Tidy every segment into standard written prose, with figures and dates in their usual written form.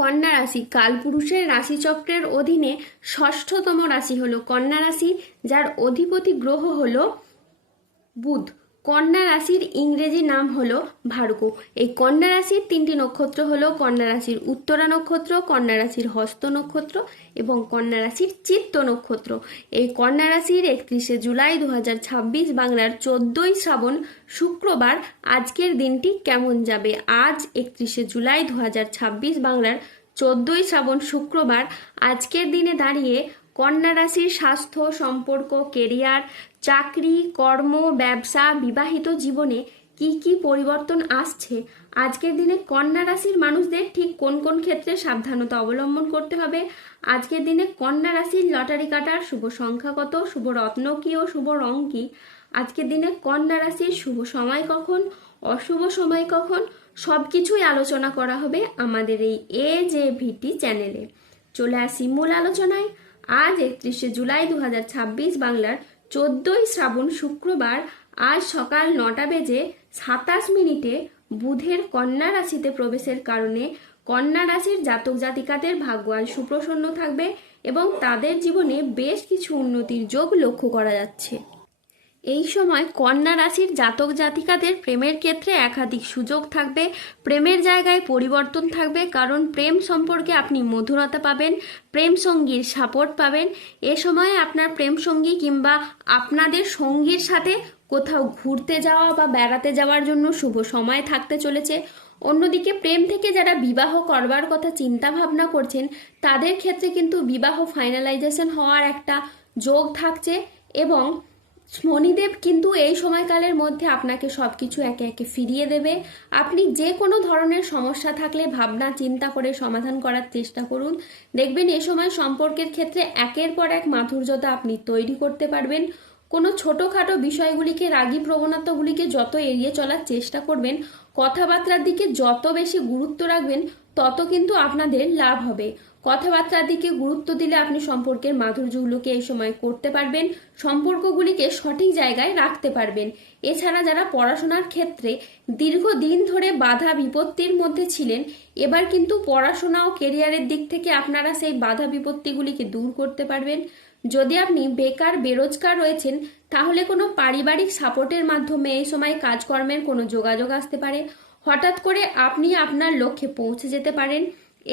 কন্যা রাশি কালপুরুষের রাশিচক্রের অধীনে ষষ্ঠতম রাশি হলো কন্যা রাশি, যার অধিপতি গ্রহ হলো বুধ। কন্যা রাশির ইংরেজি নাম হলো ভার্গো। এই কন্যা রাশির তিনটি নক্ষত্র হলো কন্যা রাশির উত্তরা নক্ষত্র, কন্যা রাশির হস্ত নক্ষত্র এবং কন্যা রাশির চিত্ত নক্ষত্র। এই কন্যা রাশির 31শে জুলাই 2026 বাংলার 14ই শ্রাবণ শুক্রবার আজকের দিনটি কেমন যাবে। আজ 31শে জুলাই 2026 বাংলার 14ই শ্রাবণ শুক্রবার আজকের দিনে দাঁড়িয়ে কন্যা রাশির স্বাস্থ্য, সম্পর্ক, কেরিয়ার, চাকরি, কর্ম, ব্যবসা, বিবাহিত জীবনে কি কি পরিবর্তন আসছে, আজকের দিনে কন্যা রাশির মানুষদের ঠিক কোন কোন ক্ষেত্রে সাবধানতা অবলম্বন করতে হবে, আজকের দিনে কন্যা রাশির লটারি কাটার শুভ সংখ্যা কত, শুভ রত্ন কি ও শুভ রং কি, আজকের দিনে কন্যা রাশির শুভ সময় কখন, অশুভ সময় কখন, সব কিছুই আলোচনা করা হবে আমাদের এই AJVT চ্যানেলে। চলে আসি মূল আলোচনায়। আজ 31শে জুলাই 2026 বাংলার 14ই শ্রাবণ শুক্রবার আজ সকাল 9টা বেজে 27 মিনিটে বুধের কন্যা রাশিতে প্রবেশের কারণে কন্যা রাশির জাতক জাতিকাদের ভাগ্য আজ সুপ্রসন্ন থাকবে এবং তাদের জীবনে বেশ কিছু উন্নতির যোগ লক্ষ্য করা যাচ্ছে। এই সময় কন্যা রাশির জাতক জাতিকাদের প্রেমের ক্ষেত্রে একাধিক সুযোগ থাকবে, প্রেমের জায়গায় পরিবর্তন থাকবে, কারণ প্রেম সম্পর্কে আপনি মধুরতা পাবেন, প্রেম সঙ্গীর সাপোর্ট পাবেন। এ সময় আপনার প্রেম সঙ্গী কিংবা আপনাদের সঙ্গীর সাথে কোথাও ঘুরতে যাওয়া বা বেড়াতে যাওয়ার জন্য শুভ সময় থাকতে চলেছে। অন্যদিকে প্রেম থেকে যারা বিবাহ করবার কথা চিন্তা ভাবনা করছেন তাদের ক্ষেত্রে কিন্তু বিবাহ ফাইনালাইজেশন হওয়ার একটা যোগ থাকছে এবং শনিদেব কিন্তু এই সময়কালের মধ্যে আপনাকে সব কিছু একে একে ফিরিয়ে দেবে। আপনি যে কোনো ধরনের সমস্যা থাকলে ভাবনা চিন্তা করে সমাধান করার চেষ্টা করুন, দেখবেন এ সময় সম্পর্কের ক্ষেত্রে একের পর এক মাধুর্যতা আপনি তৈরি করতে পারবেন। কোনো ছোটোখাটো বিষয়গুলিকে, রাগী প্রবণতাগুলিকে যত এড়িয়ে চলার চেষ্টা করবেন, কথাবার্তার দিকে যত বেশি গুরুত্ব রাখবেন তত কিন্তু আপনাদের লাভ হবে। কথাবার্তার দিকে গুরুত্ব দিলে আপনি সম্পর্কের মাধুর্যগুলোকে এই সময় করতে পারবেন, সম্পর্কগুলিকে সঠিক জায়গায় রাখতে পারবেন। এছাড়া যারা পড়াশোনার ক্ষেত্রে দীর্ঘদিন ধরে বাধা বিপত্তির মধ্যে ছিলেন, এবার কিন্তু পড়াশোনা ও কেরিয়ারের দিক থেকে আপনারা সেই বাধা বিপত্তিগুলিকে দূর করতে পারবেন। যদি আপনি বেকার বেরোজগার রয়েছেন তাহলে কোনো পারিবারিক সাপোর্টের মাধ্যমে এই সময় কাজকর্মের কোনো যোগাযোগ আসতে পারে, হঠাৎ করে আপনি আপনার লক্ষ্যে পৌঁছে যেতে পারেন।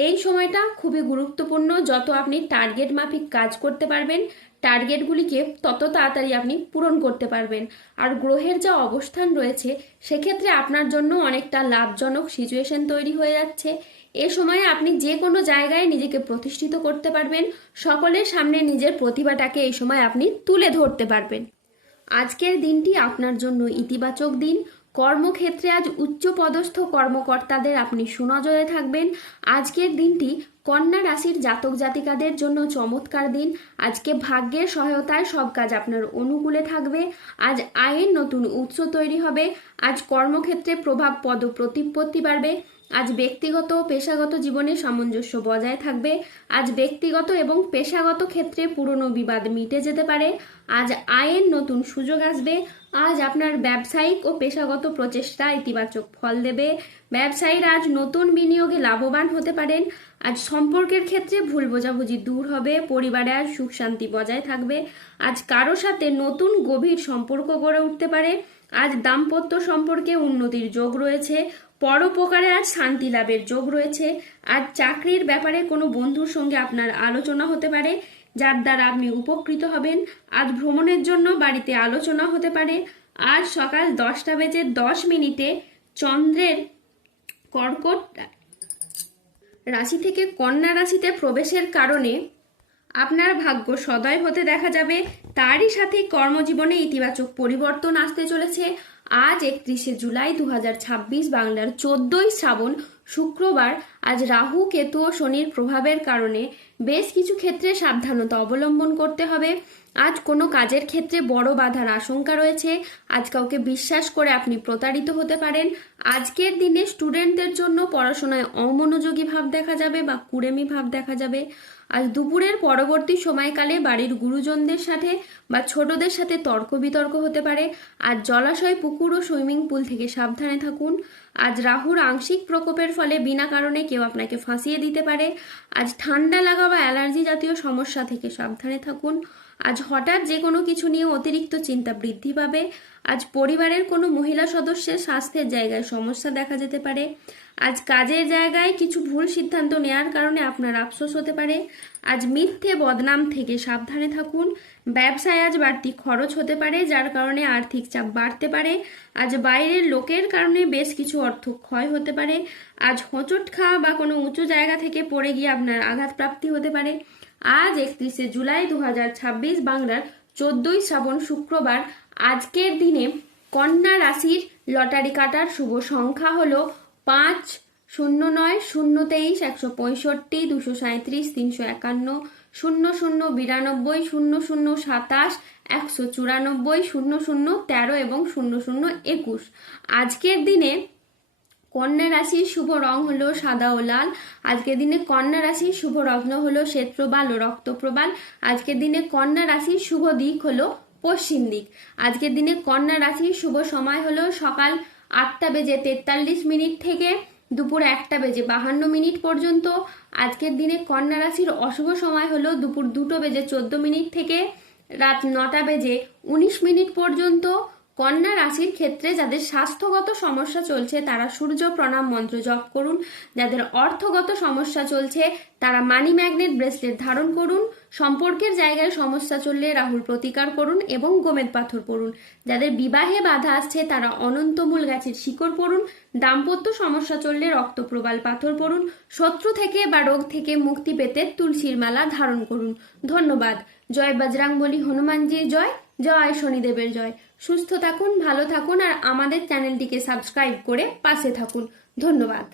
এই সময়টা খুবই গুরুত্বপূর্ণ, যত আপনি টার্গেট মাফিক কাজ করতে পারবেন টার্গেটগুলিকে তত তাড়াতাড়ি আপনি পূরণ করতে পারবেন। আর গ্রহের যা অবস্থান রয়েছে সেক্ষেত্রে আপনার জন্য অনেকটা লাভজনক সিচুয়েশন তৈরি হয়ে যাচ্ছে। এ সময়ে আপনি যে কোনো জায়গায় নিজেকে প্রতিষ্ঠিত করতে পারবেন, সকলের সামনে নিজের প্রতিভাটাকে এই সময় আপনি তুলে ধরতে পারবেন। আজকের দিনটি আপনার জন্য ইতিবাচক দিন। কর্মক্ষেত্রে আজ উচ্চপদস্থ কর্মকর্তাদের আপনি সুনজরে থাকবেন। আজকের দিনটি কন্যা রাশির জাতক জাতিকাদের জন্য চমৎকার দিন। আজকে ভাগ্যের সহায়তায় সব কাজ আপনার অনুকূলে থাকবে। আজ আয়ের নতুন উৎস তৈরি হবে। আজ কর্মক্ষেত্রে প্রভাব পদ প্রতিপত্তি বাড়বে। আজ ব্যক্তিগত ও পেশাগত জীবনে সামঞ্জস্য বজায় থাকবে। আজ ব্যক্তিগত এবং পেশাগত ক্ষেত্রে পুরনো বিবাদ মিটে যেতে পারে। আজ আয়ের নতুন সুযোগ আসবে। আজ আপনার ব্যবসায়িক ও পেশাগত প্রচেষ্টা ইতিবাচক ফল দেবে। ব্যবসায়ীরা আজ নতুন বিনিয়োগে লাভবান হতে পারেন। আজ সম্পর্কের ক্ষেত্রে ভুল বোঝাবুঝি দূর হবে। পরিবারে আজ সুখ শান্তি বজায় থাকবে। আজ কারো সাথে নতুন গভীর সম্পর্ক গড়ে উঠতে পারে। আজ দাম্পত্য সম্পর্কে উন্নতির যোগ রয়েছে। পরোপকারে আজ শান্তি লাভের যোগ রয়েছে। আজ চাকরির ব্যাপারে কোনো বন্ধুর সঙ্গে আপনার আলোচনা হতে পারে যার দ্বারা আপনি উপকৃত হবেন। আজ ভ্রমণের জন্য বাড়িতে আলোচনা হতে পারে। আজ সকাল 10টা বেজে 10 মিনিটে চন্দ্রের কর্কট রাশি থেকে কন্যা রাশিতে প্রবেশের কারণে আপনার ভাগ্য সদয় হতে দেখা যাবে। তারই সাথে কর্মজীবনে ইতিবাচক পরিবর্তন আসতে চলেছে। আজ 31শে জুলাই 2026 বাংলার 14ই শ্রাবণ শুক্রবার আজ রাহু, কেতু ও শনির প্রভাবের কারণে বেশ কিছু ক্ষেত্রে সাবধানতা অবলম্বন করতে হবে। আজ কোনো কাজের ক্ষেত্রে বড় বাধার আশঙ্কা রয়েছে। আজ কাউকে বিশ্বাস করে আপনি প্রতারিত হতে পারেন। আজকের দিনে স্টুডেন্টদের জন্য পড়াশোনায় অমনোযোগী ভাব দেখা যাবে বা কুড়েমি ভাব দেখা যাবে। আজ দুপুরের পরবর্তী সময়কালে বাড়ির গুরুজনদের সাথে বা ছোটদের সাথে তর্ক বিতর্ক হতে পারে। আজ জলাশয়, পুকুর ও সুইমিং পুল থেকে সাবধানে থাকুন। আজ রাহুর আংশিক প্রকোপের ফলে বিনা কারণে কেউ আপনাকে ফাঁসিয়ে দিতে পারে। আজ ঠান্ডা লাগা বা অ্যালার্জি জাতীয় সমস্যা থেকে সাবধানে থাকুন। আজ হঠাৎ যে কোনো কিছু নিয়ে অতিরিক্ত চিন্তা বৃদ্ধি পাবে। আজ পরিবারের কোনো মহিলা সদস্যের স্বাস্থ্যের জায়গায় সমস্যা দেখা যেতে পারে। আজ কাজের জায়গায় কিছু ভুল সিদ্ধান্ত নেওয়ার কারণে আপনার আফসোস হতে পারে। আজ মিথ্যে বদনাম থেকে সাবধানে থাকুন। ব্যবসায় আজ বাড়তি খরচ হতে পারে, যার কারণে আর্থিক চাপ বাড়তে পারে। আজ বাইরের লোকের কারণে বেশ কিছু অর্থ ক্ষয় হতে পারে। আজ হোঁচট খাওয়া বা কোনো উঁচু জায়গা থেকে পড়ে গিয়ে আপনার আঘাতপ্রাপ্তি হতে পারে। আজ 31শে জুলাই 2026 বাংলার 14ই শ্রাবণ শুক্রবার। আজকের দিনে কন্যা রাশির লটারি কাটার শুভ সংখ্যা হলো 5, 09, 023, 165, 237, 351, 00, 92, 00, 27, 194, 00, 13 এবং 00, 21। আজকের দিনে কন্যা রাশির শুভ রং হলো সাদা ও লাল। আজকের দিনে কন্যা রাশির শুভ রত্ন হলো শ্বেতপ্রবাল ও রক্তপ্রবাল। আজকের দিনে কন্যা রাশির শুভ দিক হলো পশ্চিম দিক। আজকের দিনে কন্যা রাশির শুভ সময় হলো সকাল 8:43 থেকে দুপুর 1:52 পর্যন্ত। আজকের দিনে কন্যা রাশির অশুভ সময় হলো দুপুর 2:14 থেকে রাত 9:19 পর্যন্ত। কন্যা রাশির ক্ষেত্রে যাদের স্বাস্থ্যগত সমস্যা চলছে তারা সূর্য প্রণাম মন্ত্র জপ করুন। যাদের অর্থগত সমস্যা চলছে তারা মানি ম্যাগনেট ব্রেসলেট ধারণ করুন। সম্পর্কের জায়গায় সমস্যা চললে রাহুর প্রতিকার করুন এবং গোমেদ পাথর পড়ুন। যাদের বিবাহে বাধা আসছে তারা অনন্তমূল গাছের শিকড় পড়ুন। দাম্পত্য সমস্যা চললে রক্তপ্রবাল পাথর পড়ুন। শত্রু থেকে বা রোগ থেকে মুক্তি পেতে তুলসীর মালা ধারণ করুন। ধন্যবাদ। জয় বজরংবলী হনুমানজির জয়, জয় শনিদেবের জয়। সুস্থ থাকুন, ভালো থাকুন আর আমাদের চ্যানেলটিকে সাবস্ক্রাইব করে পাশে থাকুন। ধন্যবাদ।